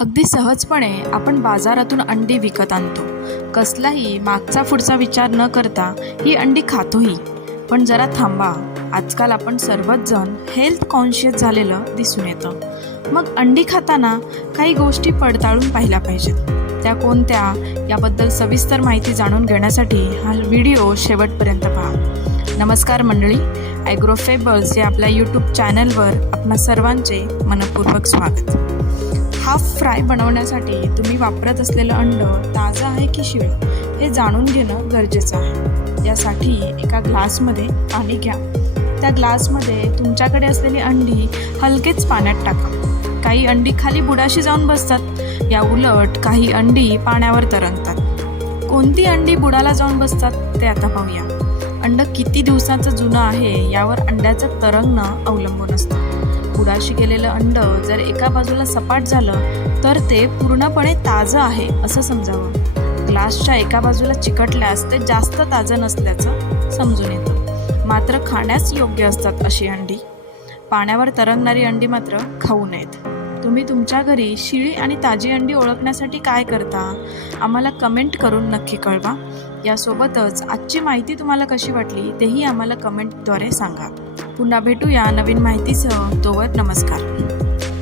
अगदी सहजपणे आपण बाजारातून अंडी विकत आणतो. कसलाही मागचा पुढचा विचार न करता ही अंडी खातोही. पण जरा थांबा, आजकाल आपण सर्वच जण हेल्थ कॉन्शियस झालेलं दिसून येतं. मग अंडी खाताना काही गोष्टी पडताळून पाहिल्या पाहिजेत. त्या कोणत्या याबद्दल सविस्तर माहिती जाणून घेण्यासाठी हा व्हिडिओ शेवटपर्यंत पहा. नमस्कार मंडळी, ॲग्रोफेबल्स या आपल्या यूट्यूब चॅनलवर आपणा सर्वांचे मनपूर्वक स्वागत. हाफ फ्राय बनवण्यासाठी तुम्ही वापरत असलेलं अंड ताजं आहे की शिळं हे जाणून घेणं गरजेचं आहे. यासाठी एका ग्लासमध्ये पाणी घ्या. त्या ग्लासमध्ये तुमच्याकडे असलेली अंडी हलकेच पाण्यात टाका. काही अंडी खाली बुडाशी जाऊन बसतात, या उलट काही अंडी पाण्यावर तरंगतात. कोणती अंडी बुडाला जाऊन बसतात ते आता पाहूया. अंड किती दिवसाचं जुनं आहे यावर अंड्याचं तरंगणं अवलंबून असतं. बुडाशी गेलेलं अंड जर एका बाजूला सपाट झालं तर ते पूर्णपणे ताजं आहे असं समजावं. ग्लासच्या एका बाजूला चिकटल्यास ते जास्त ताजं नसल्याचं समजून येतं. मात्र खाण्यास योग्य असतात अशी अंडी. पाण्यावर तरंगणारी अंडी मात्र खाऊ नयेत. तुम्ही तुमच्या घरी शिळी आणि ताजी अंडी ओळखण्यासाठी काय करता? आम्हाला कमेंट करून नक्की कळवा. यासोबतच आजची माहिती तुम्हाला कशी वाटली तेही आम्हाला कमेंटद्वारे सांगा. पुन्हा भेटूया नवीन माहितीसह. तोवर नमस्कार.